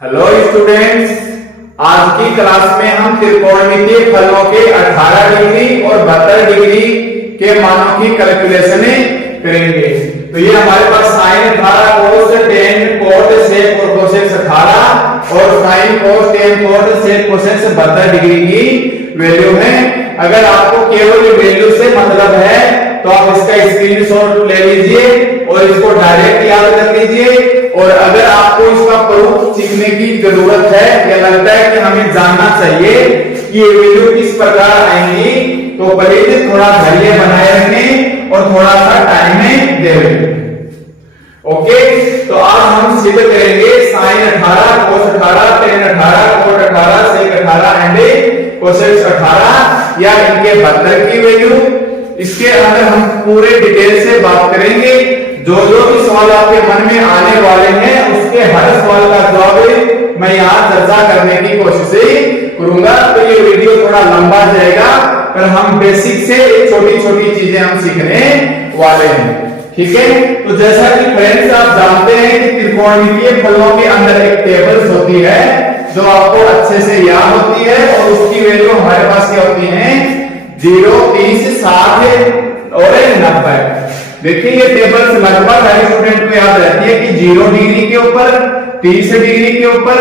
Hello students, आज की class में हम त्रिकोणमितीय फलनों के 18 डिग्री और 72 डिग्री के मानों की कैलकुलेशन करेंगे। तो ये हमारे पास sine 18 cos tan cot sec और कोसेक 18 और sine cos tan cot sec cosec 72 degree की वैल्यू है। अगर आपको केवल वैल्यू से मतलब है तो आप इसका स्क्रीनशॉट ले लीजिए और इसको डायरेक्ट याद कर लीजिए। और अगर आपको इसका प्रूफ सीखने की जरूरत है या लगता है कि हमें जानना चाहिए कि ये वैल्यू किस प्रकार आएंगी, तो प्लीज थोड़ा धैर्य बनाए रखें और थोड़ा सा टाइम में दें। ओके, तो आज हम सिद्ध करेंगे sine 18 cos 18 tan 18 cot 18 sec 18 and cosec 18 या इनके 72 की वैल्यू। इसके अंदर हम पूरे डिटेल से बात करेंगे। जो भी सवाल आपके मन में आने वाले हैं उसके हर सवाल का जवाब मैं यहाँ चर्चा करने की कोशिश करूंगा। तो ये वीडियो थोड़ा लंबा जाएगा पर हम बेसिक से छोटी छोटी चीजें हम सीखने वाले हैं, ठीक है। तो जैसा कि फ्रेंड्स आप जानते हैं कि त्रिकोणमितीय फलनों के अंदर एक टेबल्स होती है जो आपको अच्छे से याद होती है और उसकी वैल्यू हमारे पास क्या होती है 0, 30, 60 और 90। देखिए ये टेबल्स लगभग हर स्टूडेंट को याद रहती है कि 0 डिग्री के ऊपर, 30 डिग्री के ऊपर,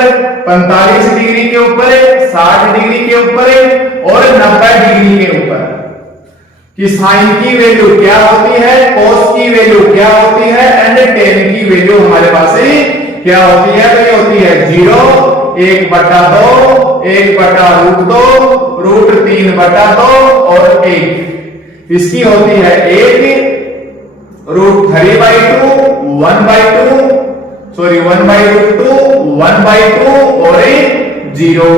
45 डिग्री के ऊपर, 60 डिग्री के ऊपर और 90 डिग्री के ऊपर कि साइन की वैल्यू क्या होती है, कोस की वैल्यू क्या होती है एंड टेन की वैल्यू हमारे पास क्या होती है। तो ये होती है 0, 1/2, 1/√2, √3/2 और 1। इसकी होती है 1, √3/2, 1/2, सॉरी 1/√2, 1/2 और 0।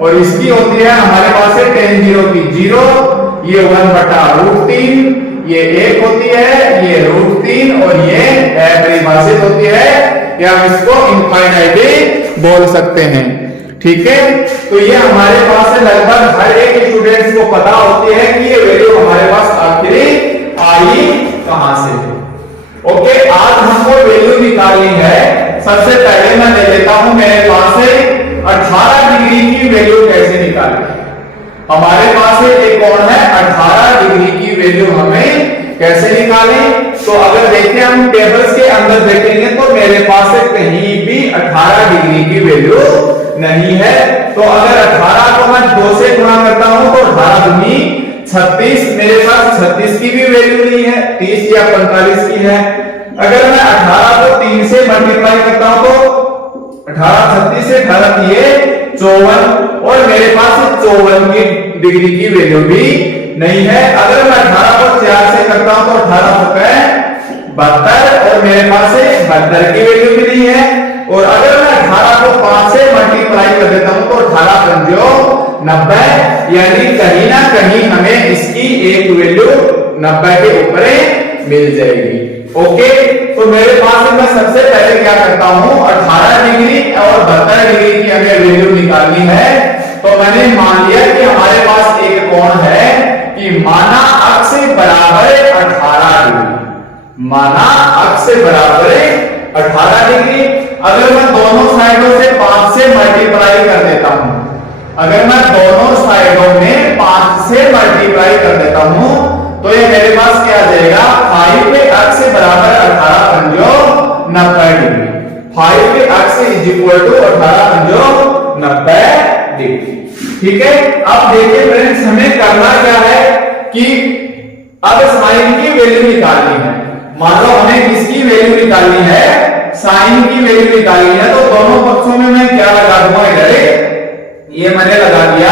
और इसकी होती है हमारे पास है tan 0 की 0, ये 1/√3, ये 1 होती है, ये √3 और ये परिभाषित होती है या हम इसको इनफाइनाइट बोल सकते हैं, ठीक है। तो ये हमारे पास लगभग हर एक स्टूडेंट्स को पता होती है कि ये वैल्यू हमारे पास आखिर आई कहां से। ओके, आज हमको वैल्यू निकालनी है। सबसे पहले मैं ले लेता हूं मेरे पास 18 डिग्री की वैल्यू कैसे निकालें। हमारे पास एक कोण है 18 डिग्री की वैल्यू हमें कैसे निकालें। तो अगर देखें हम टेबल्स के अंदर देखेंगे तो मेरे पास कहीं भी 18 डिग्री की वैल्यू नहीं है। तो अगर 18 को मैं 2 से गुणा करता हूं तो 18 दूनी 36, मेरे पास 36 की भी वैल्यू नहीं है, 30 या 45 की है। अगर मैं 18 को 3 से मल्टीप्लाई करता हूं तो 18 36 से 18 दिए 54 और मेरे पास 54 की डिग्री की वैल्यू भी नहीं है। अगर मैं 18 को 4 से करता हूं तो 18 होता है 72 और मेरे पास 72 की वैल्यू भी नहीं है। और अगर मैं 18 को 5 से मल्टीप्लाई कर देता हूं तो 18 5 90, यानी कहीं ना कहीं हमें इसकी एक वैल्यू 90 के ऊपर मिल जाएगी। ओके, तो मेरे पास मैं सबसे पहले क्या करता हूं 18 डिग्री और 72 डिग्री की हमें वैल्यू निकालनी है। तो मैंने मान लिया कि हमारे पास एक कोण है कि माना अक्ष बराबर 18 डिग्री, माना अक्ष बराबर 18 डिग्री। अगर मैं दोनों साइडों से 5 से मल्टीप्लाई कर देता हूं, अगर मैं दोनों साइडों में 5 से मल्टीप्लाई कर देता हूं तो ये मेरे पास क्या आ जाएगा 5 के अक्ष बराबर 18 5 90 डिग्री। 5 के अक्ष इज इक्वल टू 18 5 90 डिग्री, ठीक है। अब देखिए फ्रेंड्स, हमें करना क्या है कि अब साइन की वैल्यू निकालनी है। मान लो हमें किसकी वैल्यू निकालनी है, साइन की वैल्यू निकालनी है। तो दोनों पक्षों में मैं क्या लगा दूंगा, इधर ये मैंने लगा दिया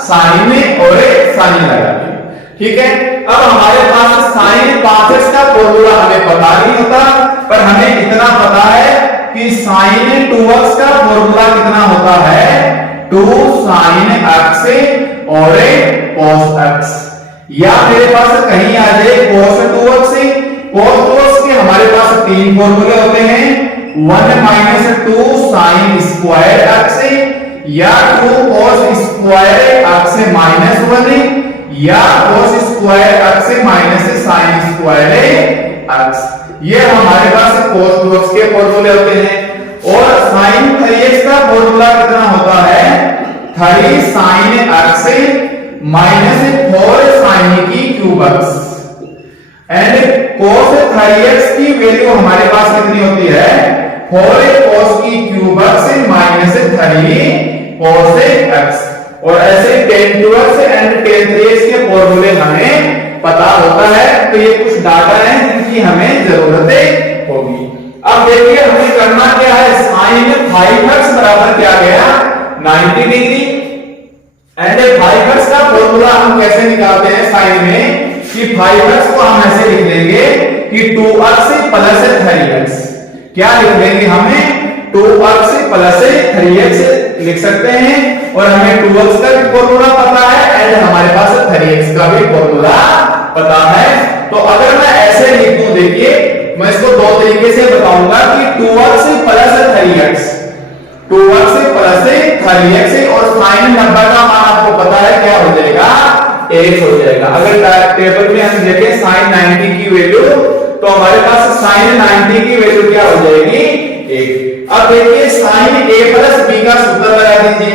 साइन और साइन लगा दिया, ठीक है। अब हमारे पास साइन 5x का फॉर्मूला हमें पता नहीं होता, पर हमें इतना पता है कि साइन 2x का फॉर्मूला कितना होता है 2 sin x और cos x। या मेरे पास कहीं आ जाए cos 2x। cos 2x के हमारे पास 3 फॉर्मूले होते हैं, 1 - 2 sin स्क्वायर x या 2 cos स्क्वायर x -1 या cos square x sin square x। ये हमारे पास cos 2x के फॉर्मूले होते हैं। और sin 3x फॉर्मूला कितना होता है 3 sin x माइनस 4 sin की cube x and cos 3x की वैल्यू हमारे पास कितनी होती है 4 cos की cube x minus 3 cos x। और ऐसे tan 2x and tan 3x के फॉर्मूले हमें पता होता है, तो ये कुछ डाटा है जिनकी हमें जरूरत होगी। अब देखिए हमें करना क्या है, sin 5x बराबर क्या गया 90 डिग्री एंड 5x का फॉर्मूला हम कैसे निकालते हैं साइन में कि 5x को हम ऐसे लिख लेंगे कि 2x प्लस 3x। क्या लिख लेंगे हमें 2x प्लस 3x लिख सकते हैं, और हमें 2x का भी फॉर्मूला पता है एंड हमारे पास 3x का भी फॉर्मूला पता है। तो अगर मैं ऐसे लिख दूं, देखिए मैं इसको दो तरीके से बताऊंगा कि 2x plus 3x 2x plus 3x और sin 90 का मान आपको पता है क्या हो जाएगा 1 हो जाएगा। अगर टेबल में हम देखें sin 90 की वैल्यू, तो हमारे पास sin 90 की वैल्यू क्या हो जाएगी 1। अब देखिए sin a प्लस b का सूत्र लगा दीजिए।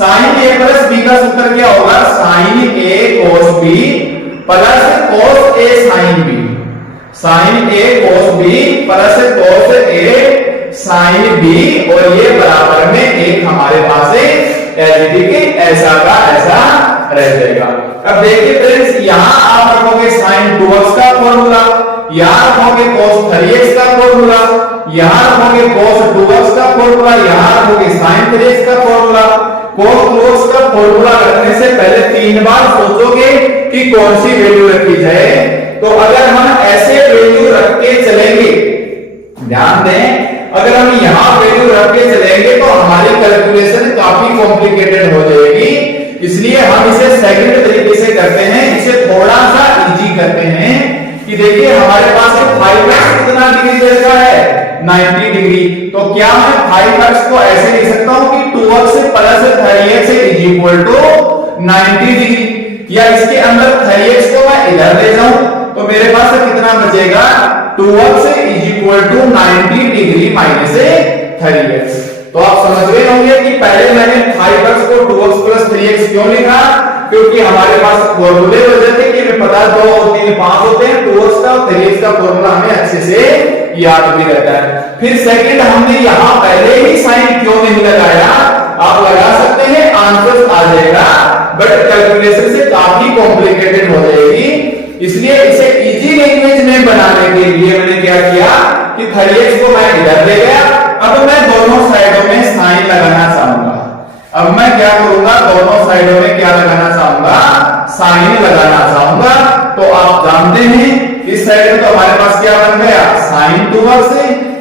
sin a प्लस b का सूत्र क्या होगा sin a cos b plus cos a sin b। sin a cos b plus cos a sin b, और ये बराबर में एक हमारे पास एलजीडी के ऐसा का ऐसा रह जाएगा। अब देखिए फ्रेंड्स, यहां आप रखोगे sin 2x का फॉर्मूला, यहां रखोगे cos 3x का फॉर्मूला, यहां रखोगे cos 2x का फॉर्मूला, यहां रखोगे sin 3x का फॉर्मूला। cos 2x का फॉर्मूला रखने से पहले 3 बार सोचोगे कि कौन सी वैल्यू रखी जाए। तो अगर हम ऐसे वैल्यू रख के चलेंगे, ध्यान दें, अगर हम यहां वैल्यू रख के चलेंगे तो हमारी कैलकुलेशन काफी कॉम्प्लिकेटेड हो जाएगी। इसलिए हम इसे सेकंड तरीके से करते हैं, इसे थोड़ा सा इजी करते हैं कि देखिए हमारे पास 5x कितना डिग्री जैसा है 90 डिग्री। तो क्या मैं 5x को ऐसे लिख सकता हूं कि 2x plus 3x is equal to 90 degree, या इसके अंदर 3x को मैं इधर ले जाऊं तो मेरे पास कितना बचेगा 2x is equal to 90 degree minus 3x। तो आप समझ रहे होंगे कि पहले मैंने 5x को 2x प्लस 3x क्यों लिखा, क्योंकि हमारे पास फॉर्मूले वजह थे कि हमें पता 2 और 3 5 होते हैं, 2x का और 3x का फॉर्मूला हमें अच्छे से याद भी रहता है। फिर सेकंड, हमने यहां पहले ही साइन क्यों नहीं लगाया, आप लगा सकते हैं आंसर आ जाएगा, बट कैलकुलेशन से काफी कॉम्प्लिकेटेड हो जाएगी। इसलिए इसे इजी लैंग्वेज में बनाने के लिए मैंने क्या किया कि 3x को मैं इधर ले गया। अब मैं दोनों साइडों में साइन लगाना चाहूंगा। अब मैं क्या करूंगा, दोनों साइडों में क्या लगाना चाहूंगा साइन लगाना चाहूंगा। तो आप जानते हैं इस साइड में तो हमारे पास क्या बन गया sin 2x,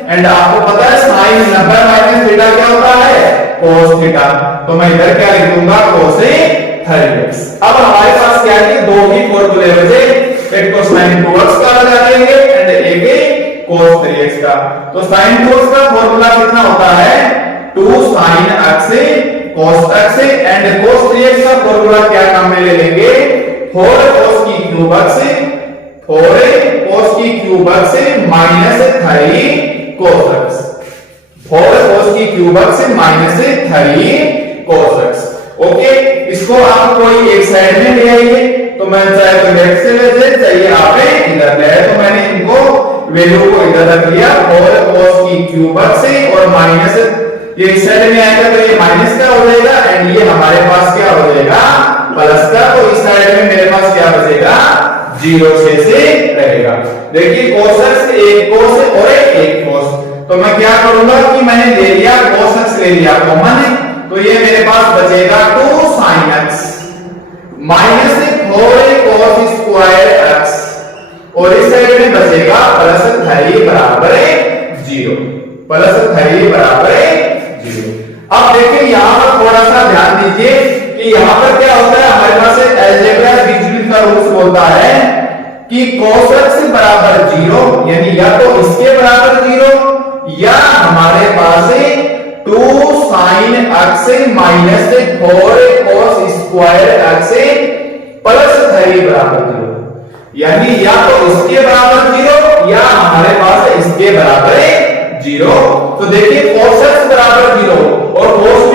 एंड आपको पता है sin 90 माइनस थीटा क्या होता है cos थीटा। तो मैं इधर क्या लिख दूंगा cos 3x। अब हमारे पास क्या है दो ही फॉर्मूले बचे, एक तो sin 2x का लगा देंगे एंड एक cos 3x का। तो sin 2x का फॉर्मूला कितना होता है 2 sin x cos x, and cos 3x का फॉर्मूला क्या काम में ले लेंगे 4 cos की क्यूब x, 4 cos की cube x minus 3 cos x, 4 cos की cube x minus 3 cos x। Okay, इसको आप कोई एक साइड में ले आइए, तो मैं चाहे तो लेफ्ट से ले जाए, चाहिए आप इधर ले आए। तो मैंने इनको वैल्यू को इधर रख लिया 4 cos की क्यूब x और माइनस, ये इस साइड में आएगा तो ये माइनस का हो जाएगा एंड ये हमारे पास क्या हो जाएगा प्लस का। तो इस साइड में मेरे पास क्या बचेगा 0 से रहेगा। देखिए cos x एक cos और एक cos, तो मैं क्या करूंगा कि मैंने ले लिया cos x ले लिया कॉमन, तो ये मेरे पास बचेगा 2 sin x minus 4 cos square x, और इस साइड में बचेगा प्लस 3 बराबर 0, प्लस 3 बराबर 0। अब देखिए यहां पर थोड़ा सा ध्यान दीजिए कि यहां पर क्या होता है, हमारे पास अलजेब्रा बीजगणित का रूल्स बोलता है कि cos x बराबर 0, यानी या तो इसके बराबर 0 या हमारे पास 2 sin x minus 4 cos square x plus 3 बराबर 0, यानी या तो इसके बराबर 0 या हमारे पास इसके बराबर 0। तो देखिए cos x बराबर 0 और cos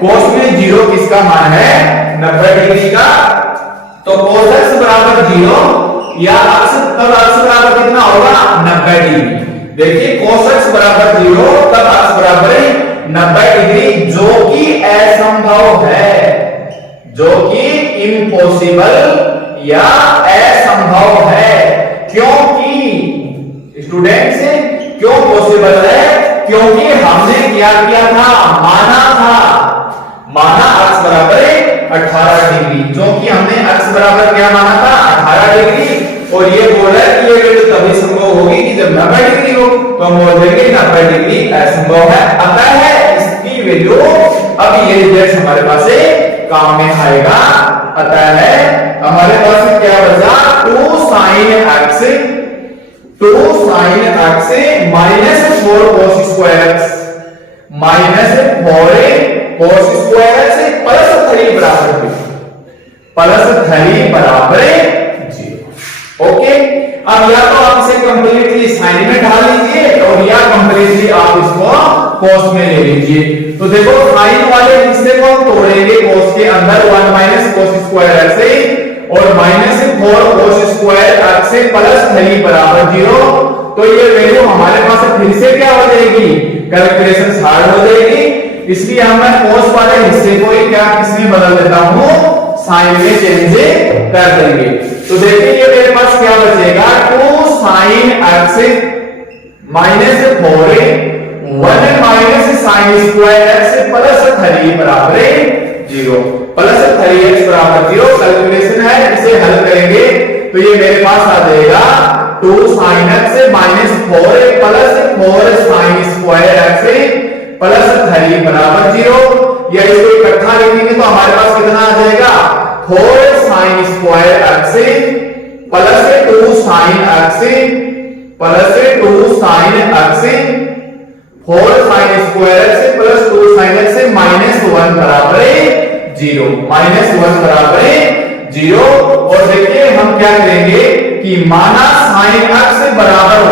कोस में 0 किसका मान है 90 डिग्री का, तो cos x बराबर 0 या अक्ष, तब अक्ष बराबर कितना होगा 90 डिग्री। देखिए cos x बराबर 0 तब अक्ष बराबर 90 डिग्री, जो कि असंभव है, जो कि इम्पॉसिबल या असंभव है। क्योंकि स्टूडेंट्स क्यों पॉसिबल है, क्योंकि हमने क्या किया था, माना अक्ष बराबर 18 डिग्री, जो कि हमने अक्ष बराबर क्या माना था 18 डिग्री, और ये बोला कि ये वैल्यू तभी संभव होगी कि जब 90 डिग्री हो, तो हम बोल देंगे 90 डिग्री असंभव है। अतः है इसकी वैल्यू, अब ये रिजल्ट हमारे पास काम में आएगा। अतः है हमारे पास क्या बचा 2 sin x minus 4 cos square x minus 4 cos square x plus 3 बराबर 0। ओके, अब या तो आप इसे कंप्लीटली साइन में डाल लीजिए और या कंप्लीटली आप इसको cos में ले लीजिए। तो देखो साइन वाले हिस्से को हम तोड़ेंगे, cos के अंदर 1 माइनस cos स्क्वायर x और minus 4 cos square x plus 3 बराबर 0। तो ये वैल्यू हमारे पास फिर से क्या हो जाएगी, कैलकुलेशन हार्ड हो जाएगी, इसलिए हम cos वाले हिस्से को ही क्या किसमें बदल देता हूं, साइन में चेंज कर देंगे। तो देखिए ये मेरे पास क्या बचेगा 2 sin x minus 4 1 minus sin square x plus 3 बराबर 0, प्लस 3x बराबर 0। कैलकुलेशन है, इसे हल करेंगे तो ये मेरे पास आ जाएगा 2 sin x minus 4 plus 4 sin square x plus 3 बराबर 0। या इसको इकट्ठा लिखेंगे तो हमारे पास कितना आ जाएगा 4 sin square x plus 2 sin x plus 2 sin x 4 sin square x plus 2 sin x minus 1 बराबर 0, माइनस 1 बराबर 0। और देखिए हम क्या करेंगे कि माना sin x बराबर y,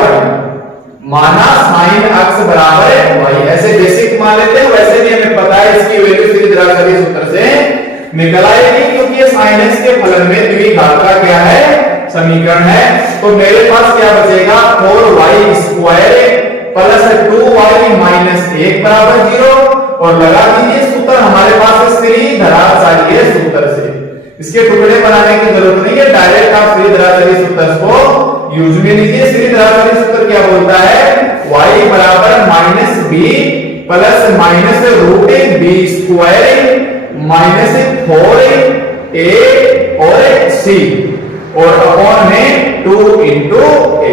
माना sin x बराबर y, ऐसे बेसिक मान लेते हैं, वैसे भी हमें पता है इसकी वैल्यू सीधे सूत्र से निकल आएगी, क्योंकि ये sin x के फलन में द्विघात का क्या है समीकरण है। तो मेरे पास क्या बचेगा 4y square plus 2y minus 1 बराबर 0, और लगा दीजिए सूत्र, हमारे पास श्रीधराचार्य सूत्र से, इसके टुकड़े बनाने की जरूरत नहीं है, डायरेक्ट आप श्रीधराचार्य सूत्र को यूज में लीजिए। श्रीधराचार्य सूत्र क्या बोलता है, y बराबर minus b plus minus root b square minus 4a और c और अपॉन में 2 इंटू a।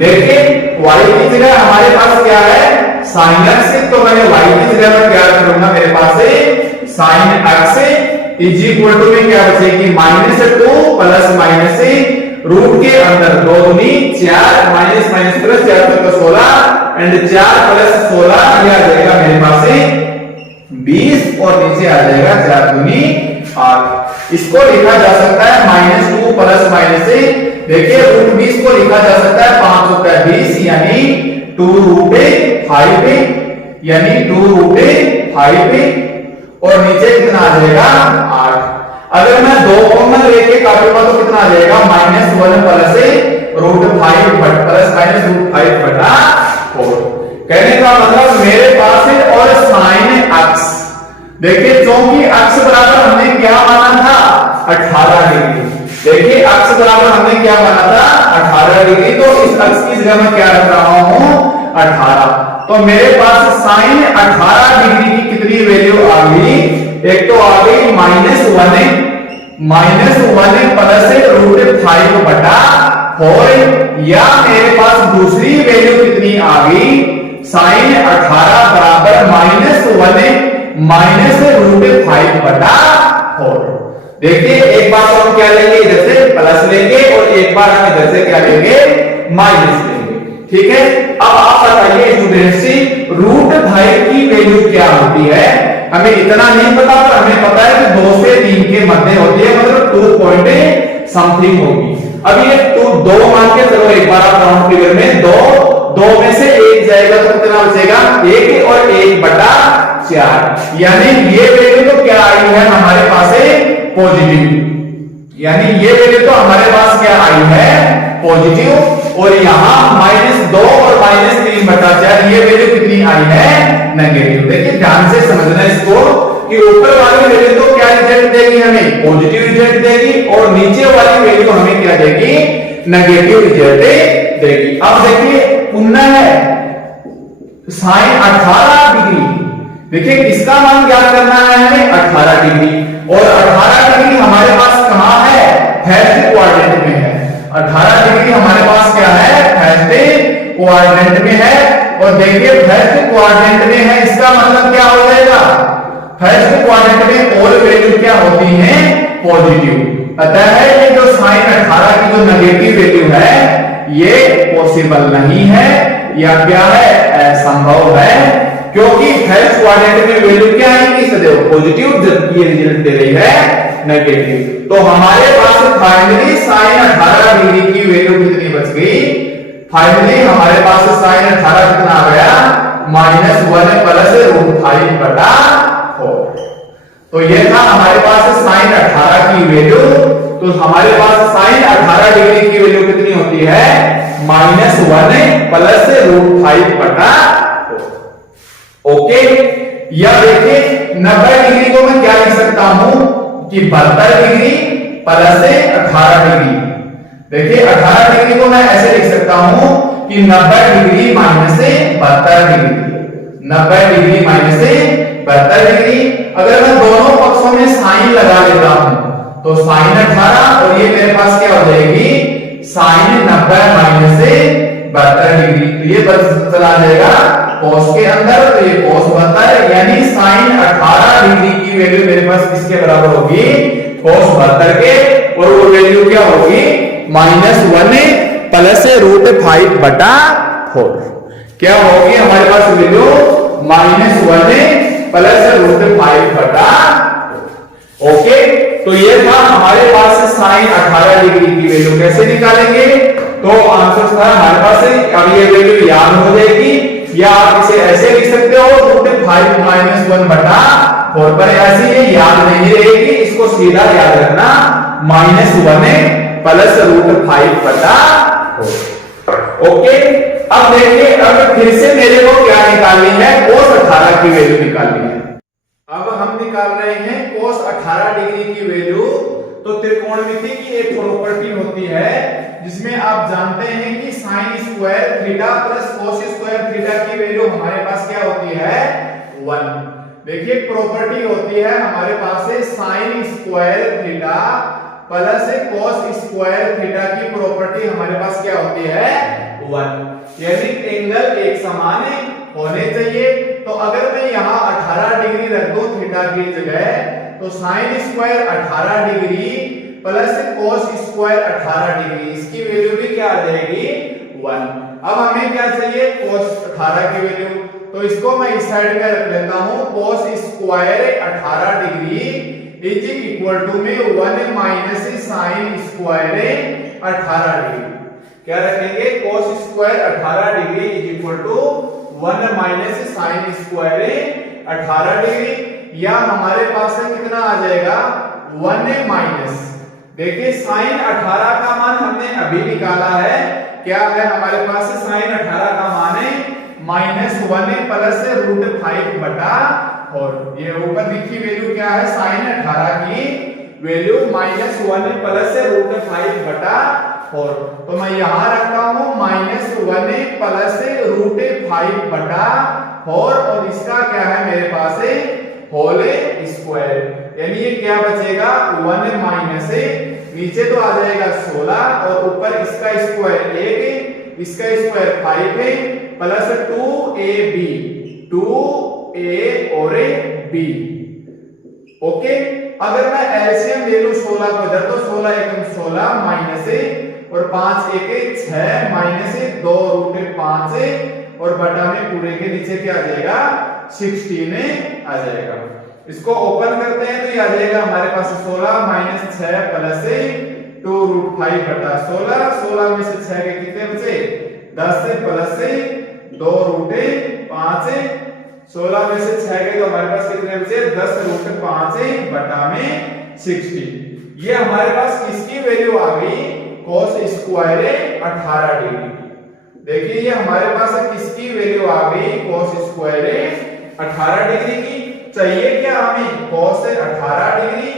देखिए y की जगह हमारे पास क्या है sin x, तो मैंने y की जगह में क्या करूंगा, मेरे पास sin x is equal to में क्या बचेगी माइनस 2 प्लस माइनस रूट के अंदर 2 दूनी 4 माइनस माइनस प्लस 4 तो 16 एंड 4 प्लस 16 ये आ जाएगा मेरे पास 20 और नीचे आ जाएगा 4 दूनी 8। इसको लिखा जा सकता है माइनस 2 प्लस माइनस, देखिए रूट 20 को लिखा जा सकता है 5 होता है 20 यानी 2 रूट 5 यानी 2 रूट 5 और नीचे कितना आ जाएगा 8। अगर मैं 2 कॉमन लेके काटूंगा तो कितना आ जाएगा minus 1 plus root 5 plus minus root 5 बटा 4। कहने का मतलब मेरे पास है और साइन x, देखिए क्योंकि x बराबर हमने क्या माना था 18 डिग्री, देखिए x बराबर हमने क्या माना था 18 डिग्री, तो इस x की जगह मैं क्या रख रहा हूं 18। तो मेरे पास साइन 18 डिग्री की कितनी वैल्यू आ गई, एक तो आ गई माइनस 1 प्लस रूट 5 बटा 4, या मेरे पास दूसरी वैल्यू कितनी आ गई साइन 18 बराबर माइनस 1 माइनस रूट 5 बटा 4। देखिए एक बार तो हम क्या लेंगे इधर से प्लस लेंगे और एक बार हम इधर से क्या लेंगे माइनस लेंगे, ठीक है। अब आप बताइए स्टूडेंट्स रूट 5 की वैल्यू क्या होती है, हमें इतना नहीं पता पर हमें पता है कि 2 से 3 के मध्य होती है, मतलब 2 पॉइंट समथिंग होगी। अब ये 2 मान के चलो एक बार आप राउंड फिगर में 2 में से 1 जाएगा तो कितना बचेगा 1 और 1 बटा 4, यानी ये वैल्यू तो क्या आई है हमारे पास है पॉजिटिव, यानी ये वैल्यू तो हमारे पास क्या आई है पॉजिटिव, और यहाँ -2 और -3/4 ये वैल्यू कितनी आई है नेगेटिव। देखिए ध्यान से समझना इसको कि ऊपर वाली वैल्यू तो क्या रिजल्ट देगी हमें पॉजिटिव रिजल्ट देगी, और नीचे वाली वैल्यू हमें क्या देगी नेगेटिव रिजल्ट देगी। अब देखिए पुनः है sin 18 डिग्री, देखिए किसका मान ज्ञात करना है हमें 18 डिग्री, और 18 डिग्री हमारे पास कहां है फर्स्ट क्वाड्रेंट में है। 18 डिग्री हमारे पास क्या है फर्स्ट क्वाड्रेंट में है, और देखिए फर्स्ट क्वाड्रेंट में है इसका मतलब क्या हो जाएगा फर्स्ट क्वाड्रेंट में ऑल वैल्यू क्या होती है पॉजिटिव। अतः ये जो sin 18 की जो नेगेटिव वैल्यू है ये पॉसिबल नहीं है, या क्या है असंभव है, क्योंकि फर्स्ट क्वाड्रेंट में वैल्यू क्या आएगी सदैव पॉजिटिव, जब ये रिजल्ट दे रही है नेगेटिव। तो हमारे पास फाइनली sin 18 डिग्री की वैल्यू कितनी बच गई, फाइनली हमारे पास sin 18 कितना आ गया -1 + √5/4। तो ये था हमारे पास sin 18 की वैल्यू। तो हमारे पास sin 18 डिग्री की वैल्यू कितनी होती है -1 + √5/4। ओके, या देखिए 90 डिग्री को मैं क्या लिख सकता हूं कि 72 डिग्री + 18 डिग्री। देखिए 18 डिग्री को मैं ऐसे लिख सकता हूं कि 90 डिग्री - 72 डिग्री, 90 डिग्री - 72 डिग्री। अगर मैं दोनों पक्षों में साइन लगा लेता हूं तो sin 18 और ये मेरे पास क्या हो जाएगी sin 90 - 72 डिग्री, तो ये बस चला जाएगा cos के अंदर, तो ये cos 72, यानी sin 18 डिग्री की वैल्यू मेरे पास किसके बराबर होगी cos 72 के, और वो वैल्यू क्या होगी -1 + √5/4। क्या होगी हमारे पास वैल्यू -1 + √5/4। ओके, तो ये था हमारे पास sin 18 डिग्री की वैल्यू कैसे निकालेंगे। तो आंसर था हमारे पास, अब ये वैल्यू याद हो जाएगी, या आप इसे ऐसे लिख सकते हो √5 - 1/4 पर, ऐसे ये याद नहीं रहेगी, इसको सीधा याद रखना -1 + √5/4। ओके, अब देखिए अब फिर से मेरे को क्या निकालनी है cos 18 की वैल्यू निकालनी है। अब हम निकाल रहे हैं cos 18 डिग्री की वैल्यू। तो त्रिकोणमिति की एक प्रॉपर्टी होती है जिसमें आप जानते हैं कि sin² थीटा + cos² थीटा की वैल्यू हमारे पास क्या होती है 1। देखिए प्रॉपर्टी होती है हमारे पास है sin² थीटा + cos² थीटा की प्रॉपर्टी हमारे पास क्या होती है 1, यानी एंगल एक समान होने चाहिए। तो अगर मैं यहाँ 18 डिग्री रख दूं थीटा की जगह, तो sin² 18 डिग्री + cos² 18 डिग्री, इसकी वैल्यू भी क्या आ जाएगी 1। अब हमें क्या चाहिए cos 18 की वैल्यू, तो इसको मैं इस साइड में रख लेता हूं cos² 18 डिग्री = में 1 - sin² 18 डिग्री। क्या रखेंगे cos² 18 डिग्री = 1 - sin² 18 डिग्री, या हमारे पास कितना आ जाएगा 1 देखिए sin 18 का मान हमने अभी निकाला है, क्या है हमारे पास sin 18 का मान है -1 + √5/4। ये ऊपर लिखी वैल्यू क्या है sin 18 की वैल्यू -1 + √5/4। तो मैं यहां रखता हूं -1 + √5/4, और इसका क्या है मेरे पास है होल स्क्वायर, यानी ये क्या बचेगा 1 नीचे तो आ जाएगा 16, और ऊपर इसका स्क्वायर 1, इसका स्क्वायर 5 है, प्लस 2ab 2a और b। ओके, अगर मैं एलसीएम ले लूं 16 को इधर, तो 16 एकम 16 -1 और 5 1 6 -2 √5 और बटा में पूरे के नीचे क्या आ जाएगा 16 आ जाएगा। इसको ओपन करते हैं तो ये आ जाएगा हमारे पास 16 - 6 प्लस 2 √5 बटा 16। 16 में से 6 के कितने बचे 10 प्लस 2 √5 16 में से 6 गए तो हमारे पास कितने बचे 10√5 बटा में 60। ये हमारे पास किसकी वैल्यू आ गई cos स्क्वायर 18 डिग्री की। देखिए ये हमारे पास किसकी वैल्यू आ गई cos स्क्वायर 18 डिग्री की। चाहिए क्या हमें cos 18 डिग्री,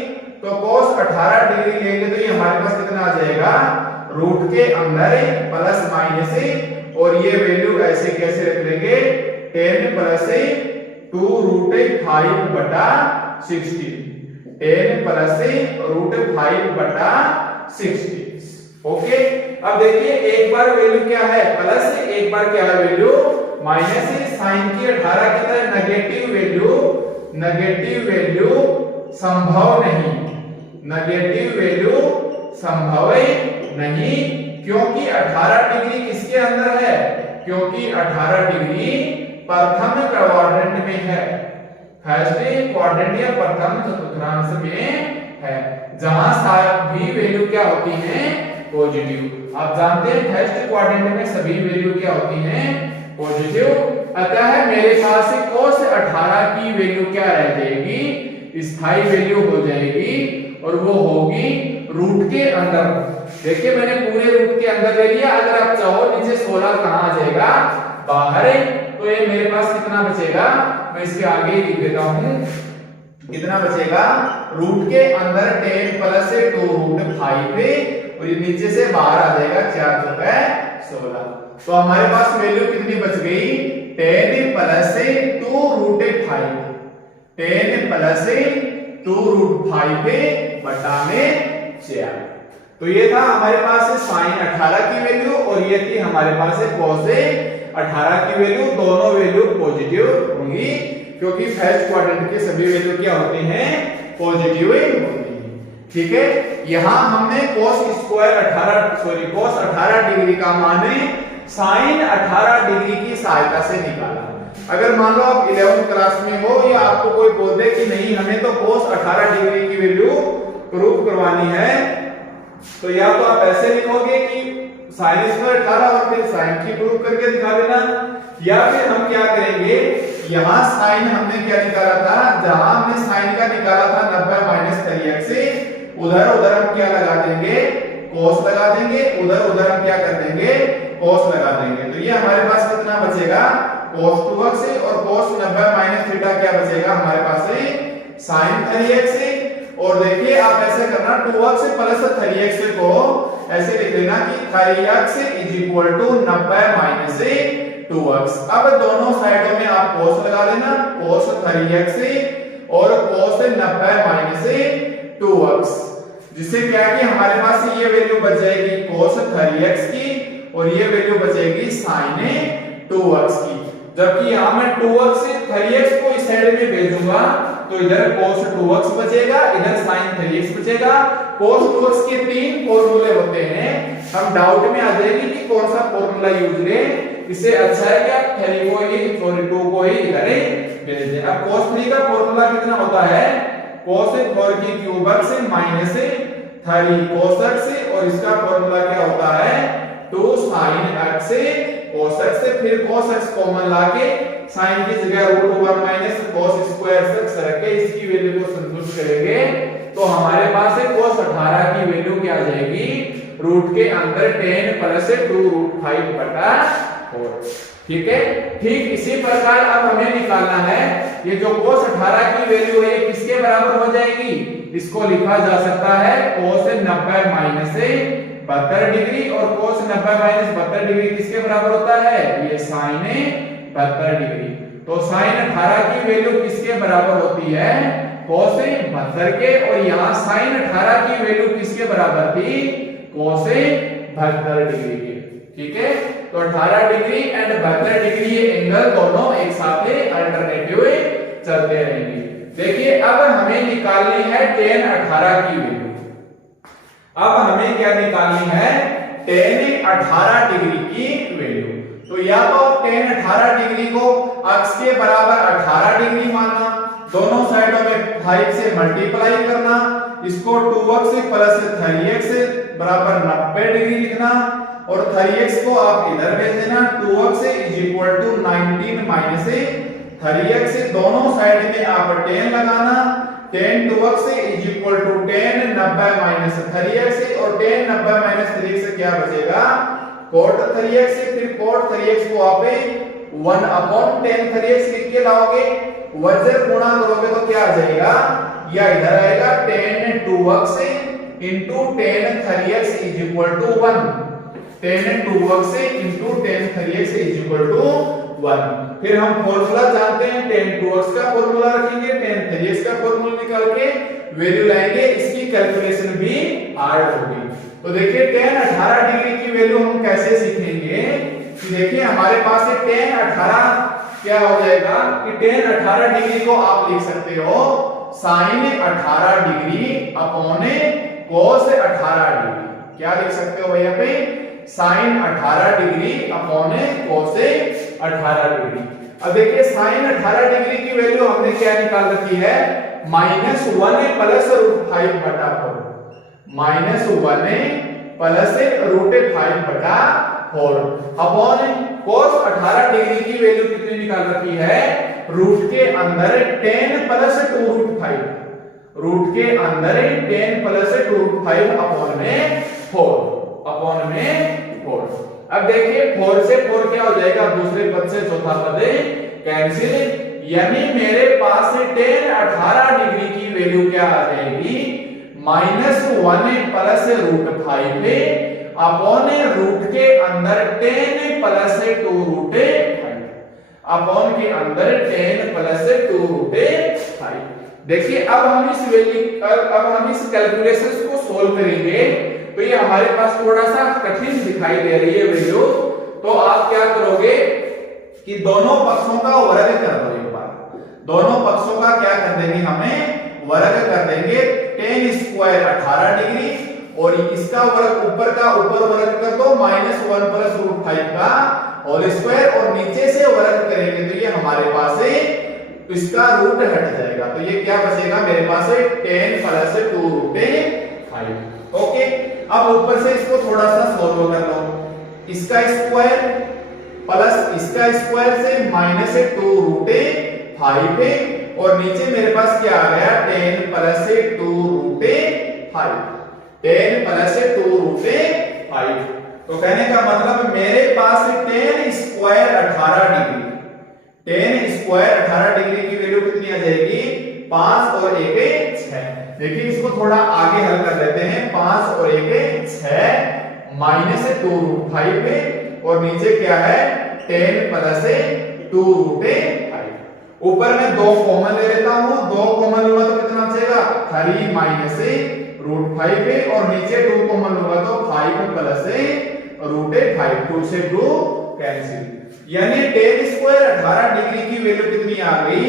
तो cos 18 डिग्री लेंगे तो ये हमारे पास कितना आ जाएगा रूट के अंदर प्लस माइनस, और ये वैल्यू ऐसे कैसे रख लेंगे 10 प्लस 2√5 बटा 60, 10 प्लस √5 बटा 60। ओके, अब देखिए एक बार वैल्यू क्या है प्लस, एक बार क्या है वैल्यू माइनस। साइन की 18 की तरह नेगेटिव वैल्यू संभव नहीं, नेगेटिव वैल्यू संभव नहीं, क्योंकि 18 डिग्री किसके अंदर है, क्योंकि 18 डिग्री प्रथम क्वाड्रेंट में है, फर्स्ट क्वाड्रेंट या प्रथम चतुर्थांश में है, जहां भी वैल्यू क्या होती है पॉजिटिव। आप जानते हैं फर्स्ट क्वाड्रेंट में सभी वैल्यू क्या होती हैं पॉजिटिव। अतः मेरे पास cos 18 की वैल्यू क्या रह जाएगी स्थायी वैल्यू हो जाएगी, और वो होगी रूट के अंदर। देखिए मैंने पूरे रूट के अंदर ले लिया, अगर आप चाहो नीचे 16 कहां आ जाएगा बाहर, तो ये मेरे पास कितना बचेगा, मैं इसके आगे ही लिख देता हूं, कितना बचेगा रूट के अंदर 10 प्लस 2√5 और ये नीचे से बाहर आ जाएगा 4 × 16। तो हमारे पास वैल्यू कितनी बच गई 10 प्लस 2√5, 10 प्लस 2√5 बटा में 4। तो ये था हमारे पास साइन 18 की वैल्यू, और ये थी हमारे पास cos 18 की वैल्यू। दोनों वैल्यू पॉजिटिव होंगी, क्योंकि फर्स्ट क्वाड्रेंट के सभी वैल्यू क्या होते हैं पॉजिटिव होती हैं। ठीक है, यहां हमने cos 18 डिग्री का मान साइन 18 डिग्री की सहायता से निकाला। अगर मान लो आप 11वीं क्लास में हो या आपको कोई बोल दे कि नहीं हमें तो cos 18 डिग्री की वैल्यू प्रूव करवानी है, तो या तो आप ऐसे लिखोगे कि साइन स्क्वायर 18 और फिर साइन की प्रूव करके दिखा देना, या फिर हम क्या करेंगे यहां साइन हमने क्या निकाला था, जहां हमने साइन का निकाला था 90 माइनस 3x, उधर हम क्या लगा देंगे cos लगा देंगे, उधर हम क्या कर देंगे cos लगा देंगे। तो ये हमारे पास कितना बचेगा cos 2x, और cos 90 माइनस थीटा क्या बचेगा हमारे पास sin 3x। और देखिए आप ऐसे करना 2x प्लस 3x को ऐसे लिख लेना कि 3x = 90 माइनस 2x। अब दोनों साइडों में आप cos लगा लेना, cos 3x और cos 90 माइनस 2x, जिससे क्या कि हमारे पास ये वैल्यू बच जाएगी cos 3x की, और ये वैल्यू बचेगी sin 2x की। जबकि यहां मैं 2x से 3x को इस साइड में भेजूंगा तो इधर cos 2x बचेगा, इधर sin 3x बचेगा। cos 2x के 3 फॉर्मूले होते हैं, हम डाउट में आ जाएगी कि कौन सा फॉर्मूला यूज लें, इससे अच्छा है कि आप 3 को ही 2 को ही इधर ही भेज दें। अब cos 3 का फॉर्मूला कितना होता है cos 4 की cube x minus 3 cos x, और इसका फॉर्मूला क्या होता है 2 sin x cos x, फिर cos x कॉमन लाके sin की जगह √1 माइनस cos स्क्वायर x रख के इसकी वैल्यू को संतुष्ट करेंगे, तो हमारे पास cos 18 की वैल्यू क्या आ जाएगी रूट के अंदर 10 प्लस 2√5 बटा 4। ठीक है, ठीक इसी प्रकार अब हमें निकालना है ये जो cos 18 की वैल्यू है किसके बराबर हो जाएगी, इसको लिखा जा सकता है cos 90 माइनस 72 डिग्री, और cos 90 माइनस 72 डिग्री किसके बराबर होता है ये sin 72 डिग्री। तो sin 18 की वैल्यू किसके बराबर होती है cos 72 के, और यहाँ sin 18 की वैल्यू किसके बराबर थी cos 72 डिग्री के। ठीक है, तो 18 डिग्री एंड 72 डिग्री ये एंगल दोनों एक साथ अल्टरनेटिव चलते रहेंगे। देखिए अब हमें निकालनी है tan 18 की वैल्यू। अब हमें क्या निकालनी है tan 18 डिग्री की वैल्यू। तो या तो tan 18 डिग्री को अक्ष के बराबर 18 डिग्री मानना, दोनों साइडों में 5 से मल्टीप्लाई करना, इसको 2x प्लस 3x बराबर 90 डिग्री लिखना, और 3x को आप इधर भेज देना, 2x = 19 माइनस 3x दोनों साइड में आप 10 लगाना, 10 2x is equal to 10 90 minus 3x और 10 90 माइनस 3x क्या बचेगा cot 3x। फिर cot 3x को आप 1 अपॉन 10 3x लिख के लाओगे, वजन गुणा करोगे तो क्या आ जाएगा, या इधर आएगा 10 2x into 10 3x is equal to 1, 10 2x into 10 3x is equal to 1। फिर हम फॉर्मूला जानते हैं, 10 2x का फॉर्मूला रखेंगे, 10 3x का फॉर्मूला निकाल के वैल्यू लाएंगे, इसकी कैलकुलेशन भी हार्ड होगी। तो देखिए tan 18 डिग्री की वैल्यू हम कैसे सीखेंगे कि देखिए हमारे पास है tan 18 क्या हो जाएगा कि tan 18 डिग्री को आप लिख सकते हो sin 18 degree upon cos 18 degree. क्या लिख सकते हो भैया पे, sin 18 degree upon cos 18 degree. अब देखिए sin 18 डिग्री की वैल्यू हमने क्या निकाल रखी है, -1 प्लस √5 बटा 4, -1 प्लस √5 बटा 4 अपॉन cos 18 डिग्री की वैल्यू कितनी निकाल रखी है, रूट के अंदर 10 प्लस 2√5, रूट के अंदर 10 प्लस 2√5 अपॉन में 4, अपॉन में 4। अब देखिए 4 से 4 क्या हो जाएगा, दूसरे पद से चौथा पद कैंसिल, यानी मेरे पास tan 18 डिग्री की वैल्यू क्या आ जाएगी, -1 प्लस √5 अपॉन रूट के अंदर 10 प्लस 2√5 अपॉन के अंदर 10 प्लस 2√5। देखिए अब हम इस वैल्यू अब हम इस कैलकुलेशंस को सोल्व करेंगे तो ये हमारे पास थोड़ा सा कठिन दिखाई दे रही है वैल्यू। तो आप क्या करोगे कि दोनों पक्षों का वर्ग कर दो, एक बार दोनों पक्षों का क्या कर देंगे, हमें वर्ग कर देंगे, tan स्क्वायर 18 डिग्री और इसका वर्ग ऊपर का ऊपर वर्ग कर दो -1 प्लस √5 का होल स्क्वायर और नीचे से वर्ग करेंगे तो ये हमारे पास है इसका रूट हट जाएगा, तो ये क्या बचेगा मेरे पास है 10 प्लस 2√5। ओके, अब ऊपर से इसको थोड़ा सा सॉल्व कर लो, इसका स्क्वायर प्लस इसका स्क्वायर से -2√5 है और नीचे मेरे पास क्या आ गया 10 प्लस 2√5, 10 प्लस 2√5। तो कहने का मतलब मेरे पास tan square 18 degree, tan square 18 degree की वैल्यू कितनी आ जाएगी, 5 और 1 6। देखिए इसको थोड़ा आगे हल कर देते हैं, 5 और 1 6 -2√5 है और नीचे क्या है 10 प्लस 2√5। ऊपर में 2 कॉमन ले लेता हूं, 2 कॉमन लूंगा तो कितना बचेगा 3 माइनस √5 है और नीचे 2 कॉमन लूंगा तो 5 प्लस √5, 2 से 2 कैंसिल, यानी tan स्क्वायर 18 डिग्री की वैल्यू कितनी आ गई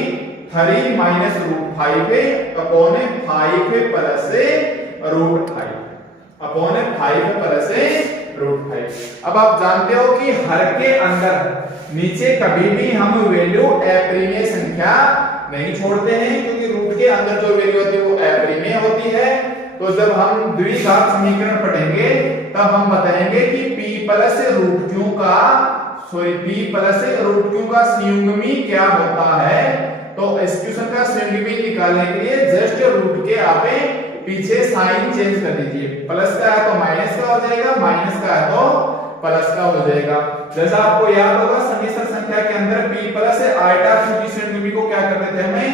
3 माइनस √5 है अपॉन 5 प्लस √5 अपॉन 5 प्लस √5। अब आप जानते हो कि हर के अंदर नीचे कभी भी हम वैल्यू अप्रिमेय संख्या नहीं छोड़ते हैं, क्योंकि रूट के अंदर जो वैल्यू होती है वो अप्रिमेय होती है। तो जब हम द्विघात समीकरण पढ़ेंगे तब हम बताएंगे कि p प्लस रूट क्यू का संयुग्मी क्या होता है। तो इस क्वेश्चन का संयुग्मी निकालने के लिए जस्ट रूट के आप पीछे साइन चेंज कर दीजिए, प्लस का है तो माइनस का हो जाएगा, माइनस का है तो प्लस का हो जाएगा। जैसा आपको याद होगा समिश्र संख्या के अंदर p प्लस आयटा क्यू की संयुग्मी को क्या करते थे हमें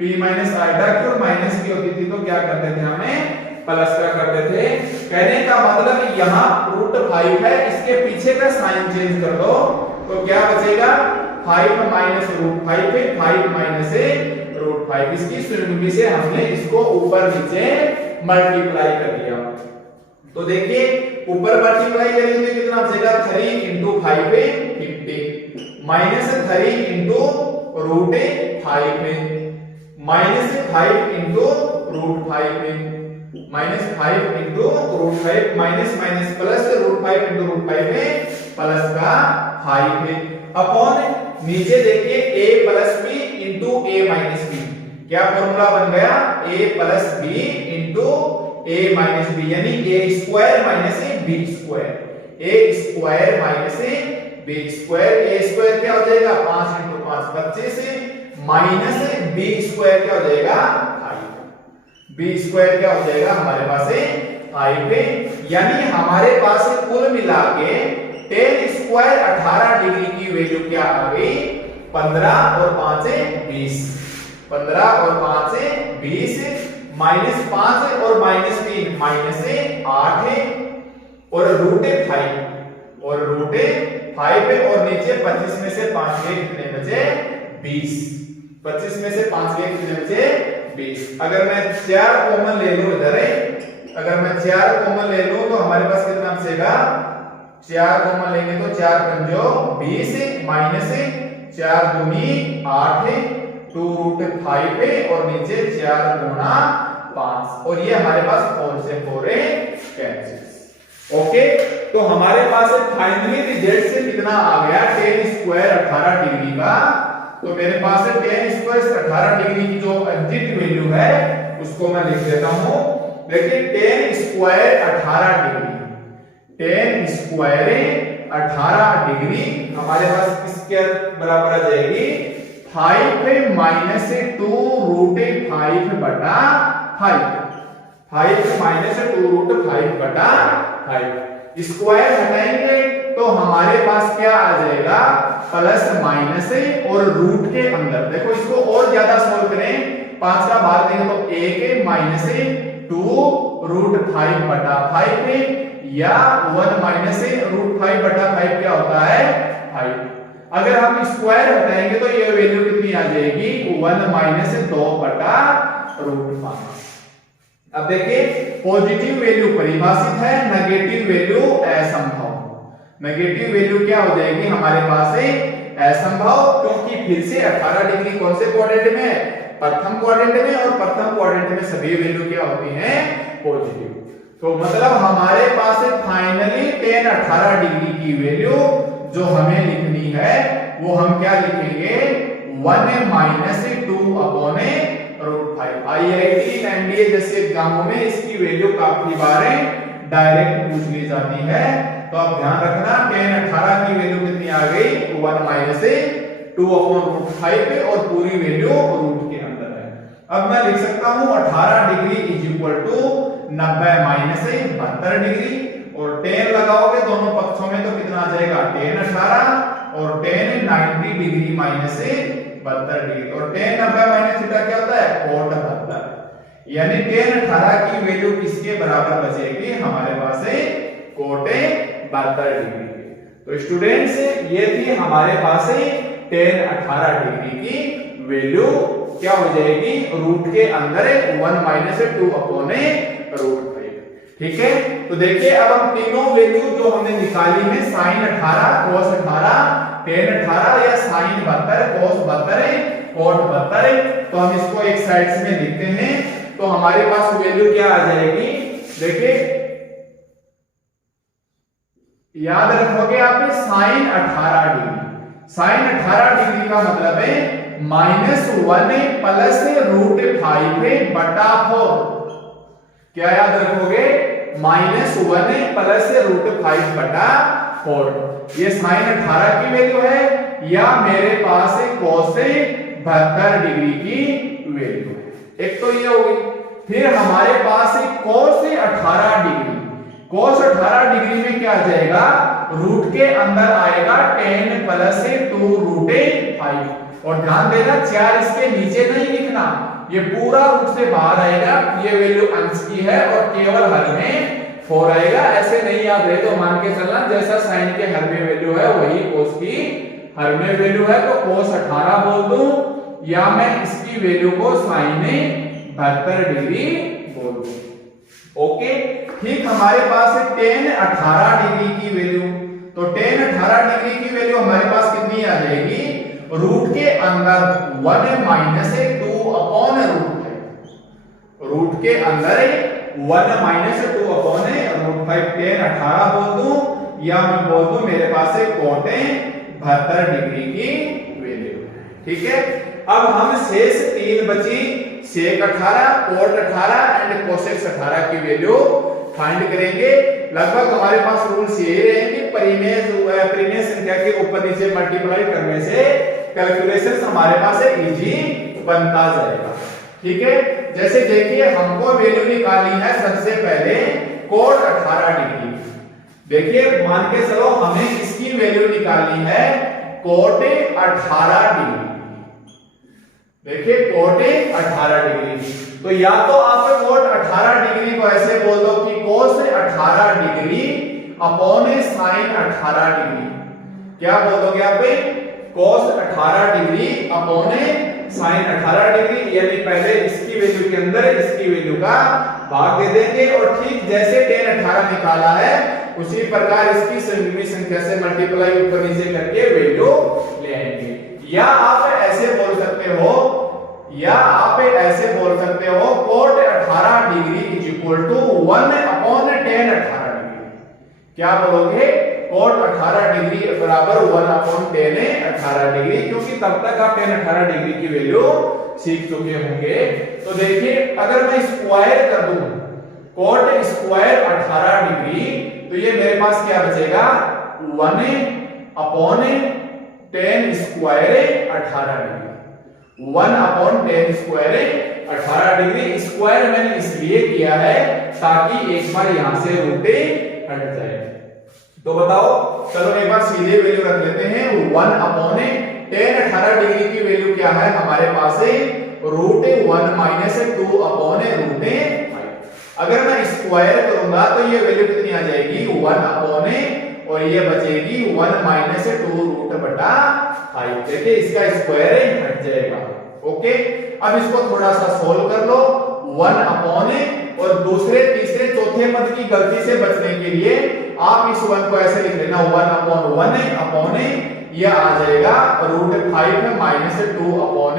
p minus eta Q, minus की होती थी तो क्या करते थे हमें प्लस का करते थे। कहने का मतलब यहाँ √5 है, इसके पीछे का साइन चेंज कर दो तो क्या बचेगा 5 माइनस √5 पे 5 माइनस √5, इसकी संयुग्मी से हमने इसको ऊपर नीचे मल्टीप्लाई कर दिया। तो देखिए ऊपर मल्टीप्लाई करेंगे तो कितना बचेगा 3 × 5 पे 50 माइनस 3 × √5 में माइनस 5 × √5 में माइनस 5 × √5 माइनस माइनस प्लस √5 × √5 में प्लस का 5 है अपॉन नीचे देखिए a plus b into a minus b, क्या फॉर्मूला बन गया a plus b into a minus b, यानी a square minus b square, a square minus b square, a square क्या हो जाएगा 5 × 5 25, माइनस बी स्क्वायर क्या हो जाएगा 5। बी स्क्वायर क्या हो जाएगा हमारे पास 5, यानी हमारे पास कुल मिला के tan स्क्वायर 18 डिग्री की वैल्यू क्या आ गई 15 और 5 20। 15 और 5 20 माइनस 5 और माइनस 3 माइनस 8 है और रूट 5 और रूट 5 है और नीचे 25 में से 5 गए कितने बचे 20। 25 में से 5 गए कितने बचे 20। अगर मैं 4 कॉमन ले लूं इधर अगर मैं 4 कॉमन ले लूं तो हमारे पास कितना बचेगा 4 कॉमन लेंगे तो 4 पंजो 20 माइनस 4 दूनी 8 है 2 रूट 5 है और नीचे 4 गुना 5 और ये हमारे पास 4 से 4 कैंसिल। ओके, तो हमारे पास फाइनली रिजल्ट से कितना आ गया tan स्क्वायर 18 डिग्री का। तो मेरे पास tan स्क्वायर 18 डिग्री की जो एग्जैक्ट वैल्यू है उसको मैं लिख देता हूं। देखिए tan square 18 degree, tan square 18 degree हमारे पास किसके बराबर आ जाएगी 5 माइनस 2 रूट 5 बटा 5। 5 माइनस 2 रूट 5 बटा 5 स्क्वायर हटाएंगे तो हमारे पास क्या आ जाएगा प्लस माइनस और रूट के अंदर। देखो इसको और ज्यादा सोल्व करें 5 का भाग देंगे तो 1 माइनस 2 रूट 5 बटा 5 या 1 माइनस रूट 5 बटा 5 क्या होता है 5। अगर हम स्क्वायर हटाएंगे तो ये वैल्यू कितनी आ जाएगी 1 माइनस 2 बटा रूट 5। अब देखिए पॉजिटिव वैल्यू परिभाषित है, नेगेटिव वैल्यू असंभव। नेगेटिव वैल्यू क्या हो जाएगी हमारे पास असंभव, क्योंकि फिर से 18 डिग्री कौन से क्वाड्रेंट में प्रथम क्वाड्रेंट में और प्रथम क्वाड्रेंट में सभी वैल्यू क्या होती हैं पॉजिटिव। तो मतलब हमारे पास फाइनली tan 18 डिग्री की वैल्यू जो हमें लिखनी है वो हम क्या लिखेंगे 1 minus 2 upon root 5। IIT NDA जैसे एग्जामों में इसकी वैल्यू काफी बार डायरेक्ट पूछ ली जाती है, तो आप ध्यान रखना tan 18 की वैल्यू कितनी आ गई 1 माइनस 2 अपॉन रूट 5 और पूरी वैल्यू रूट के अंदर है। अब मैं लिख सकता हूं 18 degree is equal to 90 minus 72 degree और tan लगाओगे दोनों पक्षों में तो कितना आ जाएगा tan 18 और tan 90 डिग्री माइनस 72 डिग्री और tan 90 माइनस थीटा क्या होता है cot 72, यानी tan 18 की वैल्यू किसके बराबर बचेगी हमारे पास cot 72 डिग्री। तो स्टूडेंट्स ये थी हमारे पास tan 18 डिग्री की वैल्यू क्या हो जाएगी रूट के अंदर 1 माइनस 2 अपॉन रूट 5। ठीक है, तो देखिए अब हम तीनों वैल्यू जो हमने निकाली है sin 18 cos 18 tan 18 या sin 72 cos 72 cot 72, तो हम इसको एक साइड में लिखते हैं। तो हमारे पास वैल्यू क्या आ जाएगी देखिए याद रखोगे आप sin 18 डिग्री, sin 18 डिग्री का मतलब है -1 प्लस रूट 5 बटा 4। क्या याद रखोगे -1 प्लस रूट 5 बटा 4। ये sin 18 की वैल्यू है या मेरे पास cos 72 डिग्री की वैल्यू है। एक तो ये होगी, फिर हमारे पास cos 18 डिग्री, cos 18 डिग्री में क्या आ जाएगा रूट के अंदर आएगा tan प्लस 2 रूट 5 और ध्यान देना 4 इसके नीचे नहीं लिखना, ये पूरा रूट से बाहर आएगा। ये वैल्यू अंश की है और केवल हर में 4 आएगा, ऐसे नहीं याद रहे तो मान के चलना जैसा साइन के हर में वैल्यू है वही cos की हर में वैल्यू है। तो cos 18 बोल दूं या मैं इसकी वैल्यू को sin 72 डिग्री बोल दूं। ओके, ठीक हमारे पास है tan 18 डिग्री की वैल्यू। तो tan 18 डिग्री की वैल्यू हमारे पास कितनी आ जाएगी रूट के अंदर 1 माइनस 2 अपॉन रूट 5। रूट के अंदर 1 माइनस 2 अपॉन रूट 5 tan 18 बोल दूं या मैं बोल दूं मेरे पास है cot 72 डिग्री की वैल्यू। ठीक है, अब हम शेष 3 बची sec 18 cot 18 एंड cosec 18 की वैल्यू फाइंड करेंगे। लगभग हमारे पास रूल्स यही रहेंगे परिमेय संख्या के ऊपर नीचे मल्टीप्लाई करने से कैलकुलेशन हमारे पास इजी बनता जाएगा। ठीक है, जैसे देखिए हमको वैल्यू निकालनी है सबसे पहले कोट 18 डिग्री। देखिए मान के चलो हमें इसकी वैल्यू निकालनी है कोट 18 डिग्री। देखिए कोट 18 डिग्री, तो या तो आप कोट 18 डिग्री को ऐसे बोल दो कि कोस 18 डिग्री अपॉन साइन 18 डिग्री। क्या बोलोगे आप? कोस 18 डिग्री अपॉन साइन 18 डिग्री, यानी पहले इसकी वैल्यू के अंदर इसकी वैल्यू का भाग दे देंगे और ठीक जैसे tan 18 निकाला है उसी प्रकार इसकी संयुग्मी संख्या से मल्टीप्लाई ऊपर नीचे करके वैल्यू ले आएंगे। या आप ऐसे बोल सकते हो, या आप ऐसे बोल सकते हो cot 18 degree is equal to 1 upon tan 18 degree. क्या बोलोगे? कोट 18 डिग्री बराबर 1 अपॉन tan 18 डिग्री, क्योंकि तब तक आप tan 18 डिग्री की वैल्यू सीख चुके होंगे। तो देखिए अगर मैं स्क्वायर कर दूं कोट स्क्वायर 18 डिग्री, तो ये मेरे पास क्या बचेगा? 1 upon tan square 18 degree. 1 upon tan square 18 degree. Square मैंने इसलिए किया है ताकि एक बार यहां से रूटे हट जाए। तो बताओ, चलो एक बार सीधे वैल्यू रख लेते हैं। 1 अपॉन tan 18 डिग्री की वैल्यू क्या है हमारे पास? Root 1 minus 2 upon root 5। अगर मैं स्क्वायर करूंगा तो ये वैल्यू कितनी आ जाएगी? 1 अपॉन और ये बचेगी 1 माइनस 2 रूट बटा 5। देखिए इसका स्क्वायर हट जाएगा। ओके, अब इसको थोड़ा सा सोल्व कर लो। 1 अपॉन और दूसरे तीसरे चौथे पद की गलती से बचने के लिए आप इस 1 को ऐसे लिख लेना 1 अपॉन 1 अपॉन ये आ जाएगा रूट 5 माइनस 2 अपॉन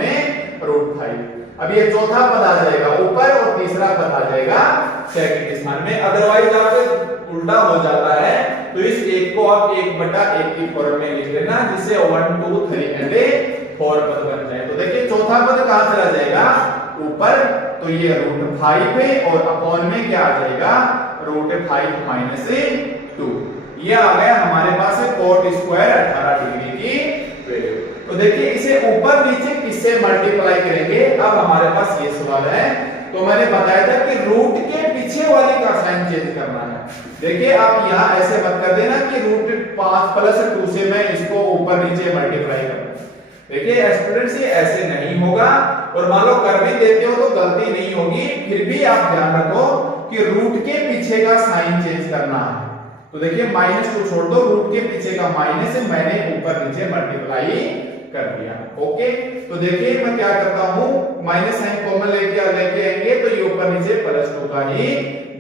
रूट 5। अब ये चौथा पद आ जाएगा ऊपर और तीसरा पद आ जाएगा सेकंड स्थान में। अदरवाइज आप उल्टा हो जाता है तो इस एक को आप 1 बटा 1 की फॉर्म में लिख लेना, जिससे 1 2 3 एंड 4 पद बन जाए। तो देखिए चौथा पद कहां चला जाएगा? ऊपर, तो ये रूट 5 है और अपॉन में क्या आ जाएगा? Root 5 minus 2। ये आ गया हमारे पास कोट स्क्वायर 18 डिग्री की वैल्यू। तो देखिए इसे ऊपर नीचे किससे मल्टीप्लाई करेंगे? अब हमारे पास ये सवाल है। तो मैंने बताया था कि रूट के पीछे वाली का साइन चेंज करना है। देखिए आप यहां ऐसे मत कर देना कि रूट 5 प्लस 2 से मैं इसको ऊपर नीचे मल्टीप्लाई करूं। देखिए स्टूडेंट्स ये ऐसे नहीं होगा, और मान लो कर भी देते हो तो गलती नहीं होगी, फिर भी आप ध्यान रखो कि रूट के पीछे का साइन चेंज करना है। तो देखिए माइनस को छोड़ दो, रूट के पीछे का माइनस मैंने ऊपर नीचे मल्टीप्लाई कर दिया। ओके, तो देखिए मैं क्या करता हूं, माइनस साइन कॉमन लेके आएंगे तो ये ऊपर नीचे प्लस 2 का ही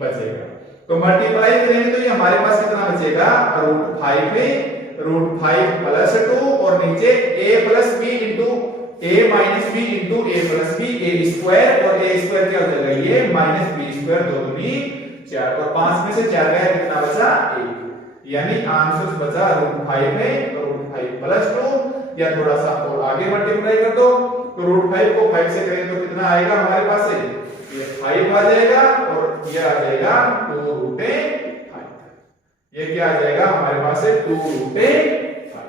बचेगा। तो मल्टीप्लाई करेंगे तो ये हमारे पास कितना बचेगा? रूट 5 है, रूट 5 प्लस 2 और नीचे a plus b into a minus b into a plus b, a square और a स्क्वायर क्या हो जाएगा? ये माइनस b स्क्वायर 2 दूनी 4 और 5 में से 4 गया कितना बचा? 1। यानी आंसर बचा रूट 5 है, रूट 5 प्लस 2, या थोड़ा सा और आगे मल्टीप्लाई कर दो तो रूट 5 को 5 से करें तो कितना आएगा हमारे पास? ये 5 आ जाएगा और ये आ जाएगा 2 रूट 5। ये क्या आ जाएगा हमारे पास? 2 रूट 5।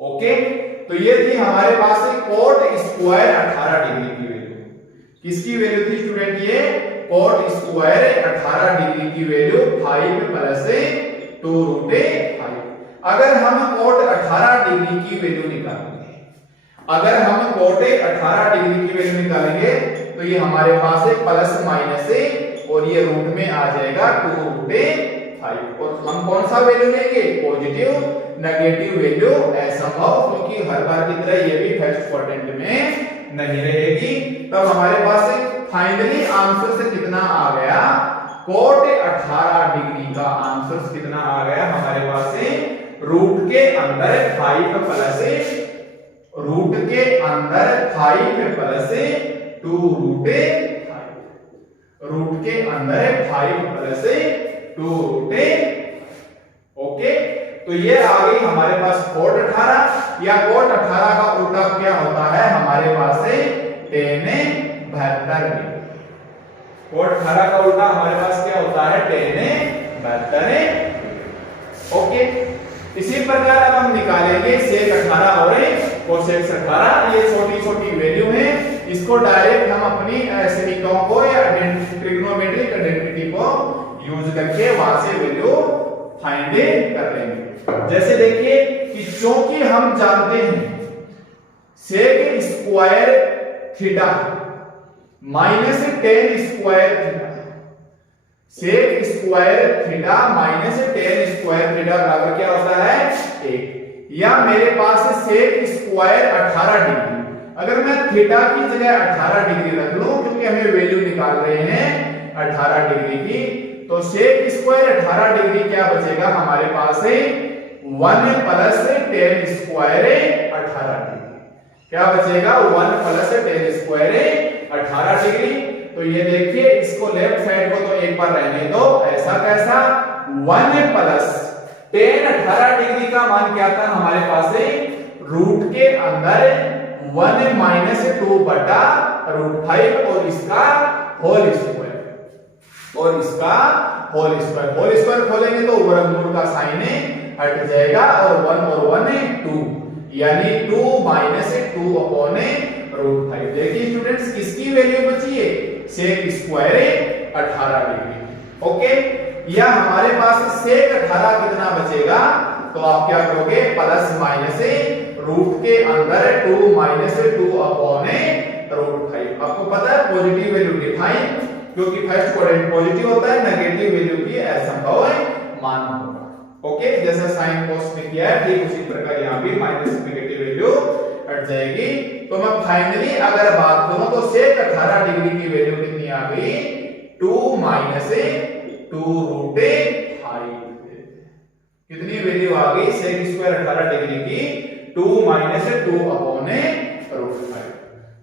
ओके, तो ये थी हमारे पास कोट स्क्वायर 18 डिग्री की वैल्यू। किसकी वैल्यू थी स्टूडेंट? ये कोट स्क्वायर 18 डिग्री की वैल्यू 5 प्लस 2 रूट 5। अगर हम कोट 18 डिग्री की वैल्यू निकालेंगे, अगर हम कोट 18 डिग्री की वैल्यू निकालेंगे तो ये हमारे पास है प्लस माइनस और ये रूट में आ जाएगा 2 रूट 5। और हम कौन सा वैल्यू लेंगे? पॉजिटिव। नेगेटिव वैल्यू असंभव, क्योंकि हर बार की तरह ये भी फर्स्ट क्वाड्रेंट में नहीं रहेगी। तब हमारे पास फाइनली आंसर से कितना आ गया? कोट 18 डिग्री का आंसर कितना आ गया हमारे पास से? रूट के अंदर 5 प्लस रूट के अंदर 5 प्लस 2 रूट 5, रूट के अंदर 5 प्लस 2 रूट 5। ओके, तो ये आ गई हमारे पास कोट 18, या कोट 18 का उल्टा क्या होता है हमारे पास से? tan 72। कोट 18 का उल्टा हमारे पास क्या होता है? tan 72। ओके, इसी प्रकार अब हम निकालेंगे sec 18 और कोसेक 18 ये छोटी छोटी वैल्यू है, इसको डायरेक्ट हम अपनी समीकरणों को या ट्रिग्नोमेट्रिक आइडेंटिटी को यूज करके वहां से वैल्यू फाइंड कर लेंगे। जैसे देखिए कि चूंकि हम जानते हैं sec square theta minus tan square theta, sec square theta minus tan square theta बराबर क्या होता है 1, या मेरे पास सेक स्क्वायर 18 डिग्री, अगर मैं थीटा की जगह 18 डिग्री रख लूं क्योंकि हमें वैल्यू निकाल रहे हैं 18 डिग्री की, तो सेक स्क्वायर 18 डिग्री क्या बचेगा हमारे पास है 1 प्लस टेन स्क्वायर 18 डिग्री, क्या बचेगा 1 प्लस टेन स्क्वायर 18 डिग्री। तो ये देखिए इसको लेफ्ट साइड को तो एक बार रहने दो, ऐसा कैसा 1 प्लस टेन 18 डिग्री का मान क्या था हमारे पास है रूट के अंदर 1 माइनस 2 बटा रूट 5 और इसका होल स्क्वायर, और इसका होल स्क्वायर खोलेंगे तो वर्गमूल का साइन हट जाएगा और 1 और 1 2, यानी 2 माइनस 2 अपॉन रूट 5। देखिए स्टूडेंट्स किसकी वैल्यू बची है सेक स्क्वायर 18 डिग्री। ओके, या हमारे पास सेक 18 कितना बचेगा, तो आप क्या करोगे प्लस माइनस रूट के अंदर 2 माइनस 2 अपॉन रूट 5। आपको पता है पॉजिटिव वैल्यू डिफाइन, क्योंकि फर्स्ट क्वाड्रेंट पॉजिटिव होता है, नेगेटिव वैल्यू की असंभव मान होगा। ओके, जैसा साइन कोस में किया है ठीक उसी प्रकार यहाँ भी माइनस नेगेटिव वैल्यू हट जाएगी। तो मैं फाइनली अगर बात करूं तो सेक 18 डिग्री की वैल्यू कितनी आ गई 2 माइनस 2 रूट 5, कितनी वैल्यू आ गई सेक स्क्वायर 18 डिग्री की 2 माइनस 2 अपॉन रूट 5।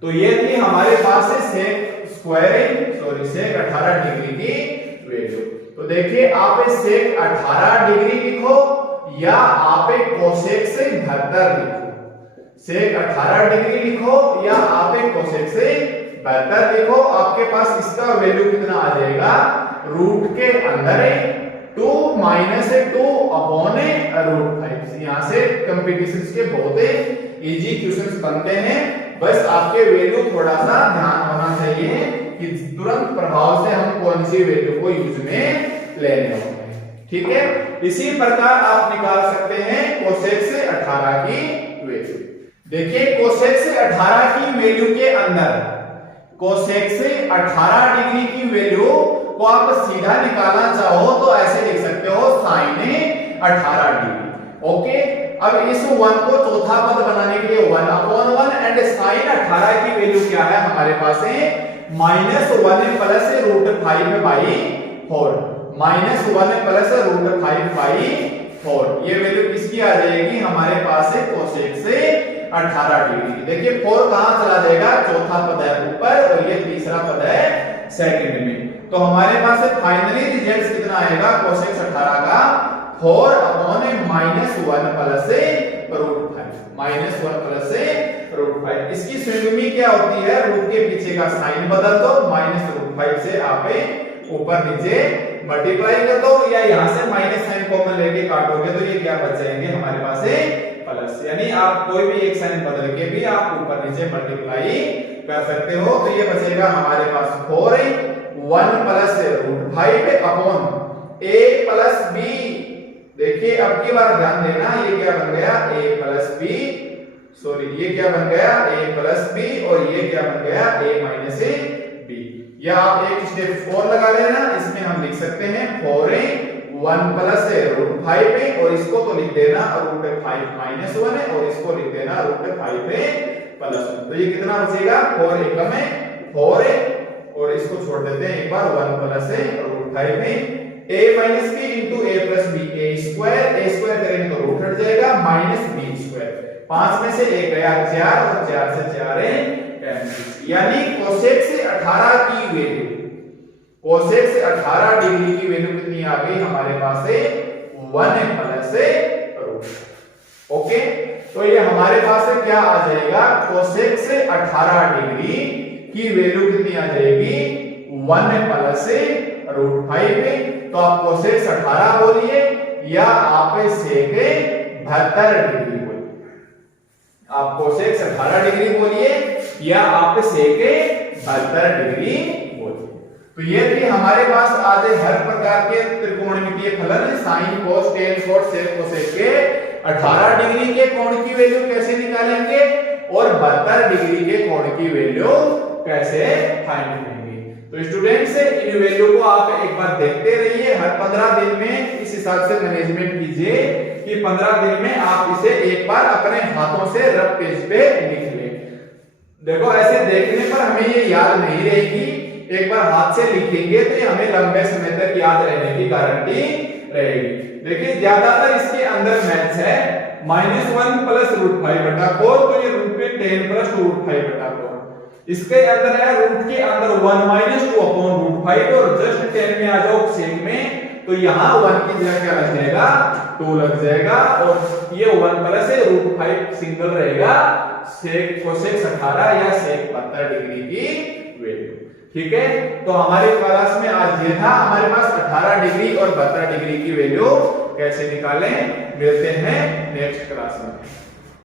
तो ये थी हमारे पास सेक स्क्वायर सेक 18 डिग्री की वैल्यू। तो देखिए आप सेक 18 डिग्री लिखो या आप कोसेक से 72 लिखो, सेक 18 डिग्री लिखो या आप कोसेक से 72 लिखो, आपके पास इसका वैल्यू कितना आ जाएगा रूट के अंदर 2 माइनस 2 अपॉन रूट 5। यहां से कंपटीशन के बहुत इजी क्वेश्चंस बनते हैं, बस आपके वैल्यू थोड़ा सा ध्यान होना चाहिए कि तुरंत प्रभाव से हम कौन सी वैल्यू को यूज में लेने होंगे। ठीक है, इसी प्रकार आप निकाल सकते हैं कोसेक से 18 की वैल्यू। देखिए कोसेक से 18 की वैल्यू के अंदर कोसेक से 18 डिग्री की वैल्यू को आप सीधा निकालना चाहो तो ऐसे लिख सकते हो साइन 18 डिग्री। ओके, अब इस 1 को चौथा पद बनाने के लिए 1 अपॉन 1 एंड साइन 18 की वैल्यू क्या है हमारे पास है -1 plus root 5 by 4, -1 plus root 5 by 4। ये वैल्यू किसकी आ जाएगी हमारे पास है कोसेक से 18 डिग्री। देखिए 4 कहां चला जाएगा, चौथा पद है ऊपर और ये तीसरा पद है सेकंड में। तो हमारे पास फाइनली रिजल्ट कितना आएगा कोसेक 18 का 4 upon -1 plus root 5, -1 plus root 5। इसकी श्रेणी क्या होती है, रूट के पीछे का साइन बदल दो, -√5 से आप ऊपर नीचे मल्टीप्लाई कर दो, या यहां से माइनस साइन कॉमन लेके काटोगे तो ये क्या बच जाएंगे हमारे पास प्लस, यानी आप कोई भी एक साइन बदल के भी आप ऊपर नीचे मल्टीप्लाई कर सकते हो। तो ये बचेगा हमारे पास 4 1 plus root 5 upon a plus b। देखिए अब की बार ध्यान देना, ये क्या बन गया a प्लस b, सॉरी ये क्या बन गया a प्लस b और ये क्या बन गया a माइनस b। या आप एक स्टेप 4 लगा लेना, इसमें हम लिख सकते हैं 4 1 प्लस रूट 5 और इसको तो लिख देना रूट 5 माइनस 1 और इसको लिख देना रूट 5 प्लस 1। तो ये कितना बचेगा 4 एकम में 4 और इसको छोड़ देते हैं एक बार 1 प्लस रूट 5 में a minus b into a plus b, a square करेंगे तो रूट हट जाएगा माइनस b स्क्वायर, 5 में से 1 गया 4 और 4 से 4 10, यानी कोसेक से 18 की वैल्यू, कोसेक से 18 डिग्री की वैल्यू कितनी आ गई हमारे पास है 1 प्लस रूट। ओके, तो ये हमारे पास है क्या आ जाएगा कोसेक से 18 डिग्री की वैल्यू कितनी आ जाएगी 1 प्लस रूट 5। तो आप कोसेक 18 बोलिए या आप सेक 72 डिग्री बोलिए, आप कोसेक 18 डिग्री बोलिए या आप सेक 72 डिग्री बोलिए। तो ये थी हमारे पास आज हर प्रकार के त्रिकोणमितीय फलन साइन कोस टेन कोस सेक कोसेक के 18 डिग्री के कोण की वैल्यू कैसे निकालेंगे और 72 डिग्री के कोण की वैल्यू कैसे फाइंड करेंगे। तो स्टूडेंट्स इन वैल्यू को आप एक बार देखते रहिए, हर 15 दिन में इस हिसाब से मैनेजमेंट कीजिए कि 15 दिन में आप इसे एक बार अपने हाथों से रफ पेज पे लिख लें। देखो ऐसे देखने पर हमें ये याद नहीं रहेगी, एक बार हाथ से लिखेंगे तो ये हमें लंबे समय तक याद रहने की गारंटी रहेगी। देखिए ज्यादातर इसके अंदर मैथ्स है -1 प्लस √5/4, तो ये √10 प्लस 2√5/4। इसके अंदर है रूट के अंदर 1 - 2/√5 और जस्ट 10 में आ जाओ सेक में, तो यहाँ 1 की जगह क्या लग जाएगा 2 लग जाएगा और ये 1 प्लस √5 सिंगल रहेगा सेक कोसेक 18 या सेक 72 डिग्री की वैल्यू। ठीक है, तो हमारे क्लास में आज ये था, हमारे पास 18 डिग्री और 72 डिग्री की वैल्यू कैसे निकालें। मिलते हैं नेक्स्ट क्लास में।